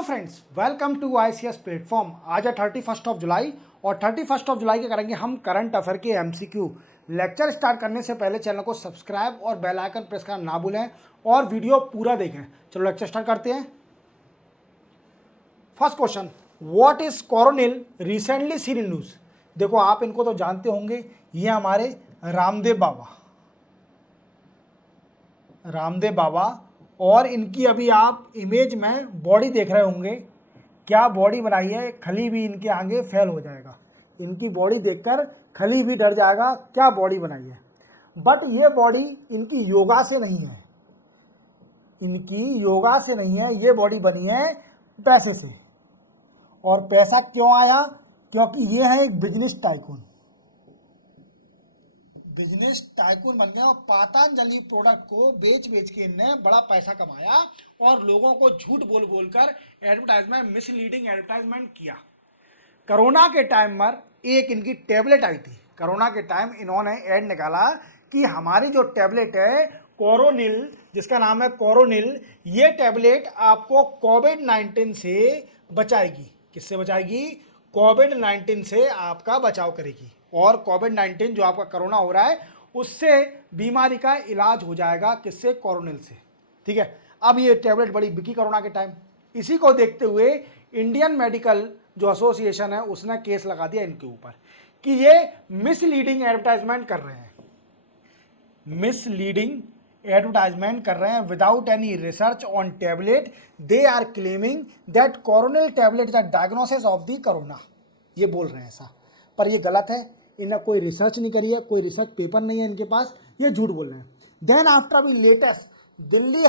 Hello friends, welcome to ICS platform. आज है 31 जुलाई और 31 जुलाई के करेंगे हम करंट अफेयर के MCQ। लेक्चर स्टार्ट करने से पहले चैनल को सब्सक्राइब और बेल आइकन प्रेस करना ना भूलें और वीडियो पूरा देखें। चलो लेक्चर स्टार्ट करते हैं। First question, what is Coronil recently seen in news. देखो आप इनको तो जानते होंगे, ये हमारे रामदेव बाबा और इनकी अभी आप इमेज में बॉडी देख रहे होंगे। क्या बॉडी बनाई है, खली भी इनके आगे फेल हो जाएगा। इनकी बॉडी देखकर खली भी डर जाएगा, क्या बॉडी बनाई है। बट ये बॉडी इनकी योगा से नहीं है, ये बॉडी बनी है पैसे से। और पैसा क्यों आया? क्योंकि ये है एक बिजनेस टाइकून बन गए और पतंजलि प्रोडक्ट को बेच के इनने बड़ा पैसा कमाया और लोगों को झूठ बोल कर एडवर्टाइजमेंट, मिसलीडिंग एडवर्टाइजमेंट किया। कोरोना के टाइम पर एक इनकी टैबलेट आई थी। कोरोना के टाइम इन्होंने ऐड निकाला कि हमारी जो टैबलेट है कोरोनिल, जिसका नाम है कोरोनिल, ये टैबलेट आपको कोविड-19 से बचाएगी। किससे बचाएगी? कोविड-19 से आपका बचाव करेगी। और कोविड-19 जो आपका कोरोना हो रहा है उससे बीमारी का इलाज हो जाएगा। किससे? कोरोनिल से। ठीक है। अब ये टैबलेट बड़ी बिकी कोरोना के टाइम। इसी को देखते हुए इंडियन मेडिकल जो एसोसिएशन है उसने केस लगा दिया इनके ऊपर कि ये मिसलीडिंग एडवर्टाइजमेंट कर रहे हैं without any research on tablet. They are claiming that Coronil tablet is the diagnosis of the corona. ये बोल रहे हैं ऐसा, पर ये गलत है। इन्हें कोई रिसर्च नहीं करी है, कोई रिसर्च पेपर नहीं है इनके पास, ये झूठ बोल रहे हैं। देन आफ्टर अभी लेटेस्ट दिल्ली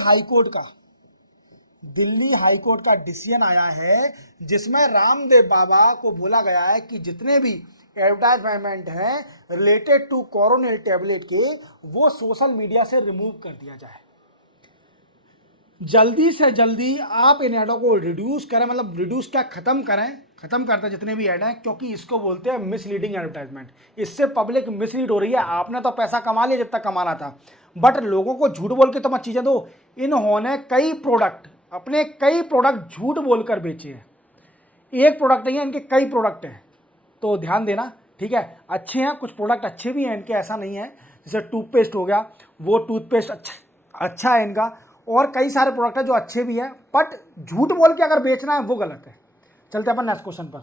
हाईकोर्ट का डिसीजन आया है जिसमें रामदेव बाबा को बोला गया है कि जितने भी एडवर्टाइजमेंट हैं रिलेटेड टू कोरोनिल टैबलेट के, वो सोशल मीडिया से रिमूव कर दिया जाए। जल्दी से जल्दी आप इन एडों को रिड्यूस करें, मतलब रिड्यूस क्या, खत्म करते जितने भी ऐड हैं, क्योंकि इसको बोलते हैं मिसलीडिंग एडवर्टाइजमेंट। इससे पब्लिक मिसलीड हो रही है। आपने तो पैसा कमा लिया जितना कमाना था, बट लोगों को झूठ बोल के तो मत चीज़ें दो। इन्होंने कई प्रोडक्ट झूठ बोलकर बेचे हैं। एक प्रोडक्ट नहीं है, इनके कई प्रोडक्ट हैं, तो ध्यान देना। ठीक है, अच्छे हैं, कुछ प्रोडक्ट अच्छे भी हैं इनके, ऐसा नहीं है। जैसे टूथपेस्ट हो गया, वो टूथपेस्ट अच्छा है इनका, और कई सारे प्रोडक्ट है जो अच्छे भी हैं, बट झूठ बोल के अगर बेचना है वो गलत है। चलते अपन नेक्स्ट क्वेश्चन पर।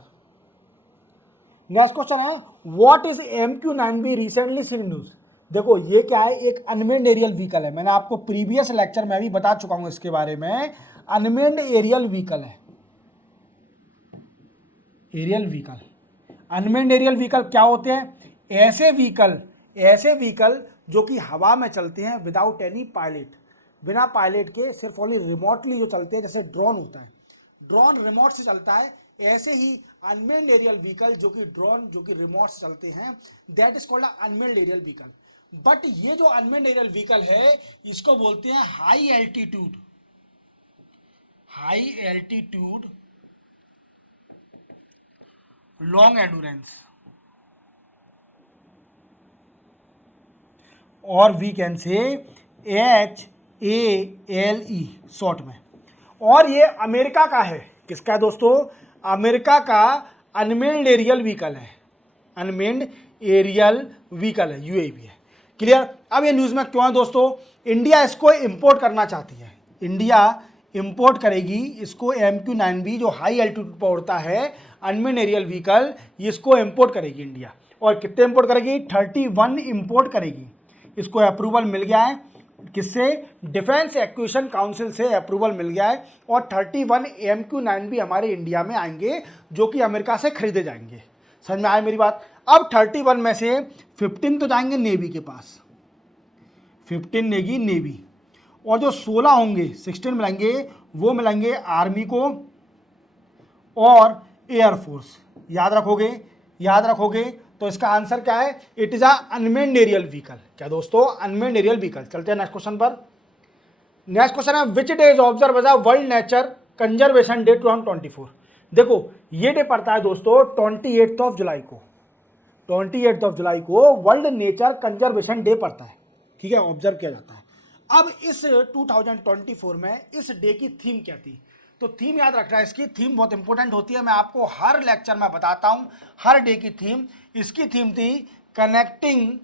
नेक्स्ट क्वेश्चन है, what is MQ-9B recently seen news. देखो ये क्या है, एक अनमेन्ड एरियल व्हीकल है। मैंने आपको प्रीवियस लेक्चर में भी बता चुका हूं इसके बारे में। अनमेन्ड एरियल व्हीकल है। अनमेन्ड एरियल व्हीकल क्या होते हैं? ऐसे व्हीकल जो कि हवा में चलते हैं विदाउट एनी पायलट, बिना पायलट के, सिर्फ ओनली रिमोटली जो चलते हैं। जैसे ड्रोन होता है, ड्रोन रिमोट से चलता है, ऐसे ही अनमेन्ड एरियल व्हीकल जो कि रिमोट से चलते हैं, that is called unmanned aerial vehicle. But ये जो अनमेन्ड एरियल व्हीकल है इसको बोलते हैं हाई एल्टीट्यूड लॉन्ग एंडुरेंस, और we can say HALE short में। और ये अमेरिका का है। किसका है दोस्तों? अमेरिका का अनमेन्ड एरियल व्हीकल है। UAV है। क्लियर? अब ये न्यूज़ में क्यों है दोस्तों? इंडिया इसको इंपोर्ट करना चाहती है। इंडिया इंपोर्ट करेगी इसको, MQ-9B जो हाई एल्टीट्यूड पर उड़ता है अनमेन्ड एरियल व्हीकल, इसको इंपोर्ट करेगी इंडिया। और कितने इंपोर्ट करेगी? 31 इंपोर्ट करेगी। इसको अप्रूवल मिल गया है। किससे? डिफेंस एक्विजिशन काउंसिल से अप्रूवल मिल गया है। और 31 MQ-9B हमारे इंडिया में आएंगे जो कि अमेरिका से खरीदे जाएंगे। समझ में आया मेरी बात? अब 31 में से 15 तो जाएंगे नेवी के पास, 15 नेगी नेवी, और जो 16 होंगे, 16 मिलेंगे, वो मिलेंगे आर्मी को और एयरफोर्स। याद रखोगे तो इसका आंसर क्या है? It is unmanned aerial vehicle. क्या दोस्तों? Unmanned aerial vehicle. चलते हैं नेक्स्ट क्वेश्चन पर। नेक्स्ट क्वेश्चन है, which day is observe as world nature conservation day 2024। देखो ये डे पड़ता है दोस्तों 28 जुलाई को वर्ल्ड नेचर कंजर्वेशन डे पड़ता है। ठीक है, ऑब्जर्व किया जाता है। अब इस 2024 में इस डे की थीम क्या थी? तो थीम याद रखना है, इसकी थीम बहुत इंपॉर्टेंट होती है, मैं आपको हर लेक्चर में बताता हूं, हर डे की थीम। इसकी थीम थी connecting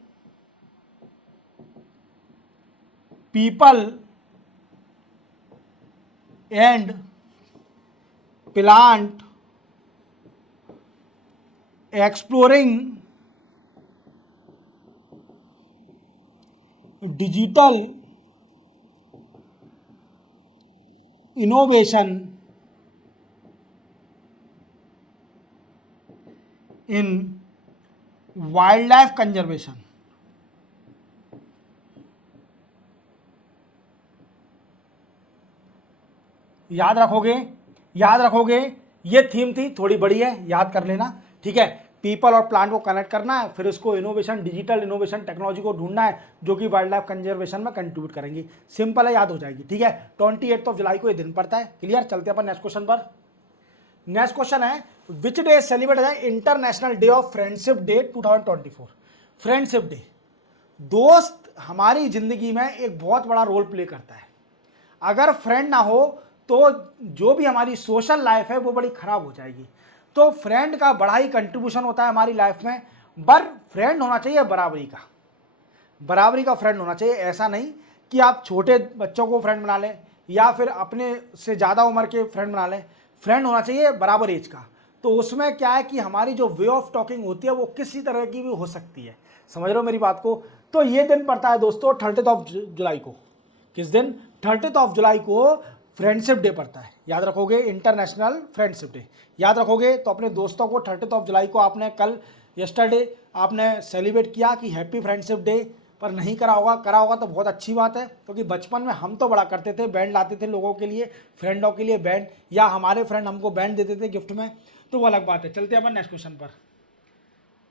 people and plant, exploring digital innovation in wild life conservation. याद रखोगे, याद रखोगे, ये थीम थी, थोड़ी बड़ी है, याद कर लेना, ठीक है। पीपल और प्लांट को कनेक्ट करना है, फिर उसको इनोवेशन, डिजिटल इनोवेशन टेक्नोलॉजी को ढूंढना है जो कि वाइल्ड लाइफ कंजर्वेशन में कंट्रीब्यूट करेंगी। सिंपल है, याद हो जाएगी, ठीक है। 28 जुलाई को ये दिन पड़ता है। क्लियर, चलते हैं अपन नेक्स्ट क्वेश्चन पर। नेक्स्ट क्वेश्चन है विच डे सेलिब्रेट है international day of friendship day 2024। Friendship day, दोस्त हमारी जिंदगी में एक बहुत बड़ा रोल प्ले करता है। अगर फ्रेंड ना हो तो जो भी हमारी सोशल लाइफ है वो बड़ी खराब हो जाएगी। तो फ्रेंड का बड़ा ही कंट्रीब्यूशन होता है हमारी लाइफ में, पर फ्रेंड होना चाहिए बराबरी का, बराबरी का फ्रेंड होना चाहिए। ऐसा नहीं कि आप छोटे बच्चों को फ्रेंड बना लें या फिर अपने से ज़्यादा उम्र के फ्रेंड बना लें। फ्रेंड होना चाहिए बराबर एज का। तो उसमें क्या है कि हमारी जो वे ऑफ टॉकिंग होती है वो किसी तरह की भी हो सकती है। समझ रहे हो मेरी बात को। तो ये दिन पड़ता है दोस्तों 30 जुलाई को। किस दिन? 30 जुलाई को फ्रेंडशिप डे पड़ता है। याद रखोगे, इंटरनेशनल फ्रेंडशिप डे। याद रखोगे तो अपने दोस्तों को 30 जुलाई को आपने कल यस्टरडे आपने सेलिब्रेट किया कि हैप्पी फ्रेंडशिप डे, पर नहीं करा होगा तो बहुत अच्छी बात है, क्योंकि बचपन में हम तो बड़ा करते थे, बैंड लाते थे लोगों के लिए, फ्रेंडों के लिए बैंड, या हमारे फ्रेंड हमको बैंड देते थे गिफ्ट में, तो वो अलग बात है। चलते हैं अपन नेक्स्ट क्वेश्चन पर।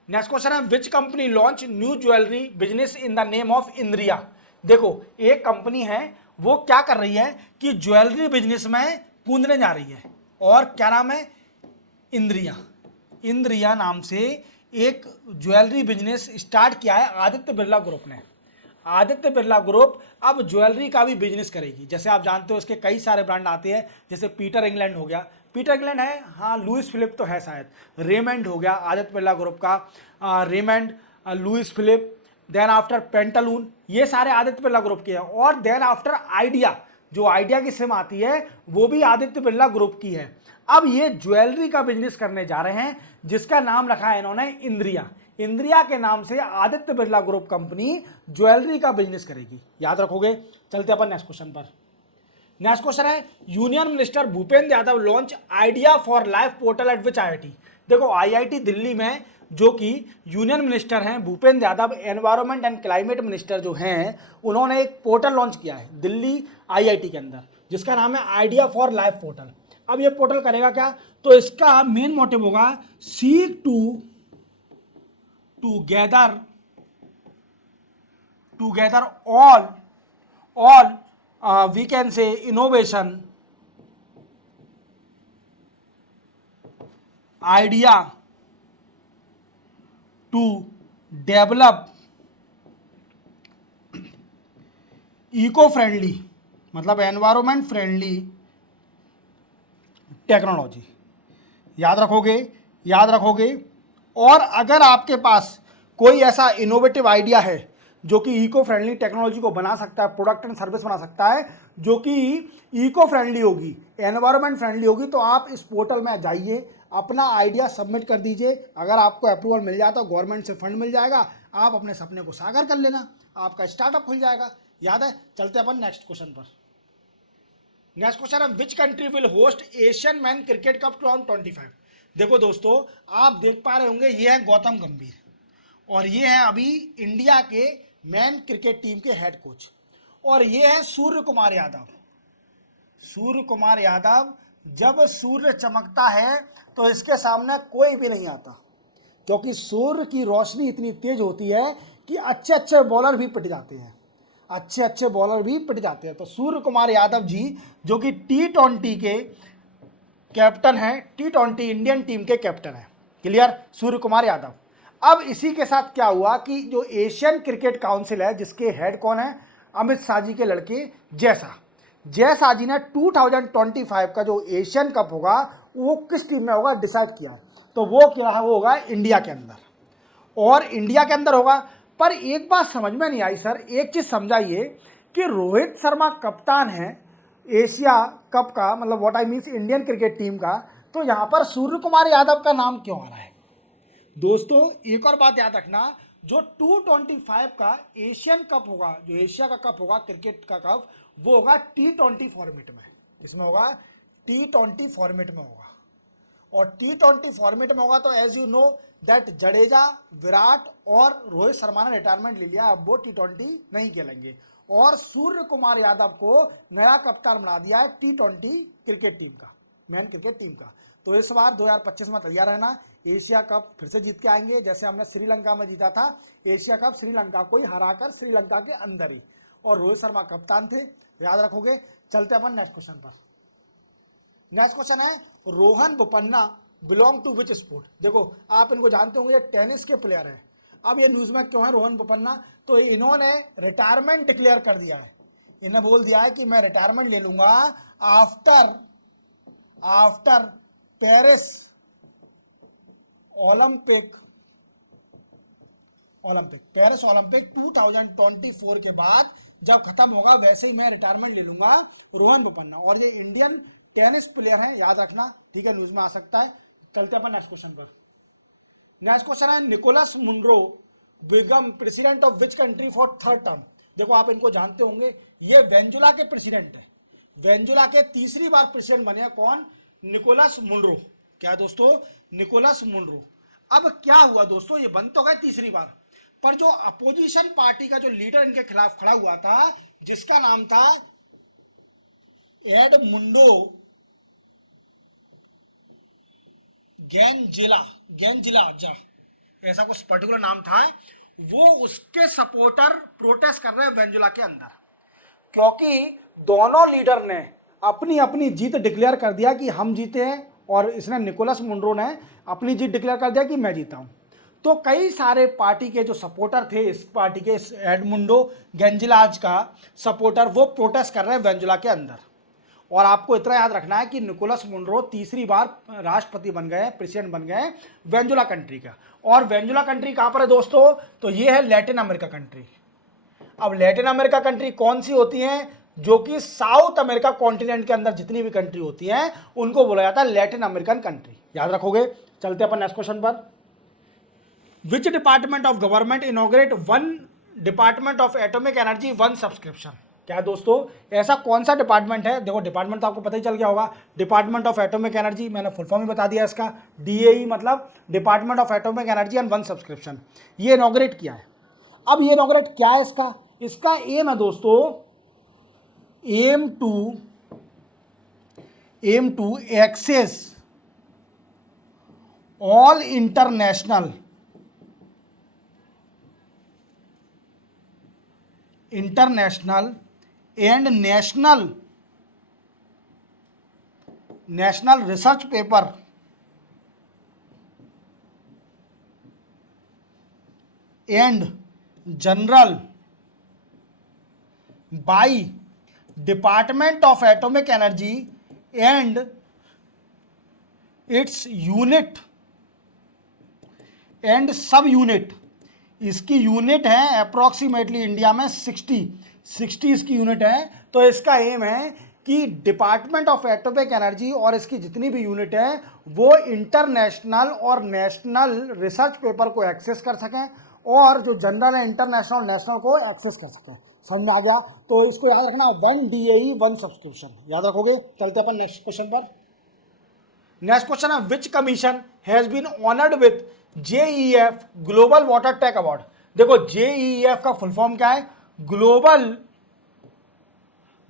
नेक्स्ट क्वेश्चन है which company launch new jewellery business in the name of इंद्रिया। देखो, एक कंपनी है वो क्या कर रही है कि ज्वेलरी बिजनेस में कूदने जा रही है, और क्या नाम है? इंद्रिया। इंद्रिया नाम से एक ज्वेलरी बिजनेस स्टार्ट किया है आदित्य बिरला ग्रुप ने। आदित्य बिरला ग्रुप अब ज्वेलरी का भी बिजनेस करेगी। जैसे आप जानते हो इसके कई सारे ब्रांड आते हैं, जैसे पीटर इंग्लैंड हो गया, पीटर इंग्लैंड है, हाँ लुइस फिलिप तो है शायद, रेमंड हो गया आदित्य बिरला ग्रुप का, Raymond, Louis Philippe, then after Pantaloon, ये सारे आदित्य बिरला ग्रुप के हैं। और देन आफ्टर आइडिया, जो आइडिया की सिम आती है वो भी आदित्य बिरला ग्रुप की है। अब ये ज्वेलरी का बिजनेस करने जा रहे हैं जिसका नाम रखा है इन्होंने इंद्रिया। इंद्रिया के नाम से Aditya Birla group company jewellery का बिजनेस करेगी। याद रखोगे। चलते अपन नेक्स्ट क्वेश्चन पर। नेक्स्ट क्वेश्चन है union minister Bhupendra Yadav launch idea for life portal eight which IIT. देखो, आईआईटी दिल्ली में जो कि यूनियन मिनिस्टर हैं Bhupendra Yadav, environment and climate minister जो हैं, उन्होंने एक पोर्टल लॉन्च किया है दिल्ली आईआईटी के अंदर, जिसका नाम है आइडिया फॉर लाइफ पोर्टल। अब ये पोर्टल करेगा क्या? तो इसका मेन मोटिव होगा seek to gather all we can say innovation idea to develop eco friendly, मतलब एनवायरमेंट फ्रेंडली टेक्नोलॉजी। याद रखोगे, याद रखोगे। और अगर आपके पास कोई ऐसा इनोवेटिव आइडिया है जो कि इको फ्रेंडली टेक्नोलॉजी को बना सकता है, प्रोडक्ट एंड सर्विस बना सकता है जो कि इको फ्रेंडली होगी, एनवायरमेंट फ्रेंडली होगी, तो आप इस पोर्टल में जाइए, अपना आइडिया सबमिट कर दीजिए। अगर आपको अप्रूवल मिल जाता है, गवर्नमेंट से फंड मिल जाएगा, आप अपने सपने को साकार कर लेना, आपका स्टार्टअप खुल जाएगा। याद है। चलते अपन नेक्स्ट क्वेश्चन पर। नेक्स्ट क्वेश्चन है which country will host Asian man cricket cup 2025। देखो दोस्तों, आप देख पा रहे होंगे ये है गौतम गंभीर, और ये है अभी इंडिया के मैन क्रिकेट टीम के हेड कोच, और ये है सूर्य कुमार यादव। सूर्य कुमार यादव, जब सूर्य चमकता है तो इसके सामने कोई भी नहीं आता, क्योंकि सूर्य की रोशनी इतनी तेज होती है कि अच्छे अच्छे बॉलर भी पिट जाते हैं, अच्छे अच्छे बॉलर भी पिट जाते हैं। तो सूर्य कुमार यादव जी जो कि T20 के कैप्टन हैं, T20 इंडियन टीम के कैप्टन हैं। क्लियर? सूर्य कुमार यादव। अब इसी के साथ क्या हुआ कि जो एशियन क्रिकेट काउंसिल है, जिसके हेड कौन है? अमित शाह जी के लड़के जय शाह। जयसाजी ने 2025 का जो एशियन कप होगा वो किस टीम में होगा डिसाइड किया है। तो वो क्या है, वो होगा इंडिया के अंदर, और इंडिया के अंदर होगा। पर एक बात समझ में नहीं आई सर, एक चीज़ समझाइए कि रोहित शर्मा कप्तान है एशिया कप का, मतलब what I means Indian cricket team का, तो यहाँ पर सूर्य कुमार यादव का नाम क्यों आ रहा है। दोस्तों एक और बात याद रखना, जो 225 का एशियन कप होगा, जो एशिया का कप होगा क्रिकेट का कप, वो होगा T20 फॉर्मेट में। किसमें होगा? T20 फॉर्मेट में होगा। और T20 फॉर्मेट में होगा तो as you know that Jadeja, Virat और रोहित शर्मा ने रिटायरमेंट ले लिया, अब वो T20 नहीं खेलेंगे, और सूर्य कुमार यादव को नया कप्तान बना दिया है T20 क्रिकेट टीम का, मैन क्रिकेट टीम का। तो इस बार 2025 में तैयार रहना, एशिया कप फिर से जीत के आएंगे, जैसे हमने श्रीलंका में जीता था एशिया कप, श्रीलंका को ही हराकर, श्रीलंका के अंदर ही, और रोहित शर्मा कप्तान थे, याद रखोगे। चलते अपन नेक्स्ट क्वेश्चन पर। नेक्स्ट क्वेश्चन है, Rohan Bopanna belong to which sport. देखो आप इनको जानते होंगे, ये टेनिस के प्लेयर हैं। अब ये न्यूज़ में क्यों है रोहन बोपन्ना, तो इन्होंने रिटायरमेंट डिक्लेयर कर दिया है। इन्हें बोल दिया है कि मैं रिटायरमेंट ले लूंगा आफ्टर पेरिस ओलंपिक 2024 के बाद जब खत्म होगा, वैसे ही मैं रिटायरमेंट ले लूंगा, रोहन बोपन्ना। और ये इंडियन टेनिस प्लेयर हैं, याद रखना, ठीक है, न्यूज़ में आ सकता है। चलते अपन नेक्स्ट क्वेश्चन पर। नेक्स्ट क्वेश्चन है, Nicholas Monroe become president of which country for third term. देखो आप इनको जानते होंगे, ये वेनेजुला के प्रेसिडेंट है, वेनेजुला के तीसरी बार प्रेसिडेंट बने हैं। कौन? Nicholas Monroe. क्या दोस्तों? Nicholas Monroe. अब क्या हुआ दोस्तों, ये बन तो गए तीसरी बार, पर जो अपोजिशन पार्टी का जो लीडर इनके खिलाफ खड़ा हुआ था, जिसका नाम था एडमुंडो गैंजिला, ऐसा कुछ पर्टिकुलर नाम था, वो उसके सपोर्टर प्रोटेस्ट कर रहे हैं वेनेजुला के अंदर, क्योंकि दोनों लीडर ने अपनी अपनी जीत डिक्लेयर कर दिया कि हम जीते हैं, और इसने निकोलस मुनरो ने अपनी जीत डिक्लेयर कर दिया कि मैं जीता हूं। तो कई सारे पार्टी के जो सपोर्टर थे, इस पार्टी के, इस एडमुंडो गैंजिलाज का सपोर्टर, वो प्रोटेस्ट कर रहे हैं वेनेजुला के अंदर। और आपको इतना याद रखना है कि निकोलस मुनरो तीसरी बार राष्ट्रपति बन गए, प्रेसिडेंट बन गए वेनेजुला कंट्री का। और वेनेजुला कंट्री कहाँ पर है दोस्तों, तो ये है लैटिन अमेरिका कंट्री। अब लैटिन अमेरिका कंट्री कौन सी होती हैं, जो कि साउथ अमेरिका कॉन्टिनेंट के अंदर जितनी भी कंट्री होती हैं उनको बोला जाता है लैटिन अमेरिकन कंट्री, याद रखोगे। चलते अपन नेक्स्ट क्वेश्चन पर। Which department of government inaugurate one department of atomic energy one subscription. क्या है दोस्तों, ऐसा कौन सा डिपार्टमेंट है? देखो डिपार्टमेंट तो आपको पता ही चल गया होगा, डिपार्टमेंट ऑफ एटॉमिक एनर्जी, मैंने फुल फॉर्म ही बता दिया इसका, DAE मतलब department of atomic energy and one subscription, ये इनॉग्रेट किया है। अब ये इनॉग्रेट क्या है इसका एम है दोस्तों, aim to access all international and national research paper and journal by department of atomic energy and its unit and sub unit. इसकी यूनिट है अप्रॉक्सीमेटली इंडिया में 60 इसकी यूनिट है। तो इसका एम है कि डिपार्टमेंट ऑफ एटॉमिक एनर्जी और इसकी जितनी भी यूनिट है वो इंटरनेशनल और नेशनल रिसर्च पेपर को एक्सेस कर सकें, और जो जनरल है इंटरनेशनल और नेशनल को एक्सेस कर सकें। समझ में आ गया? तो इसको याद रखना, 1 DAE 1 सब्सक्रिप्शन, याद रखोगे। चलते अपन नेक्स्ट क्वेश्चन पर। नेक्स्ट क्वेश्चन है, which commission has been honoured with JEF global water tech award. देखो JEF का फुल फॉर्म क्या है,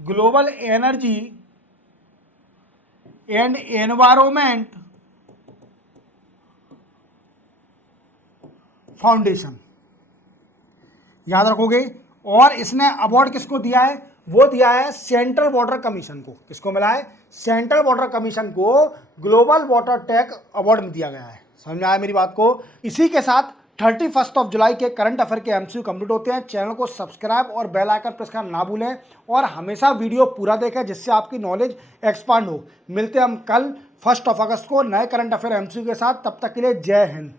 global energy and environment foundation, याद रखोगे। और इसने अवार्ड किसको दिया है, वो दिया है सेंट्रल वाटर कमीशन को। किसको मिला है? सेंट्रल वाटर कमीशन को ग्लोबल वाटर टेक अवार्ड में दिया गया है। समझ में आया मेरी बात को? इसी के साथ 31 जुलाई के करंट अफेयर के एमसीक्यू कंप्लीट होते हैं। चैनल को सब्सक्राइब और बेल आइकन प्रेस करना ना भूलें और हमेशा वीडियो पूरा देखें जिससे आपकी नॉलेज एक्सपांड हो। मिलते हैं हम कल 1 अगस्त को नए करंट अफेयर एमसीक्यू के साथ। तब तक के लिए जय हिंद।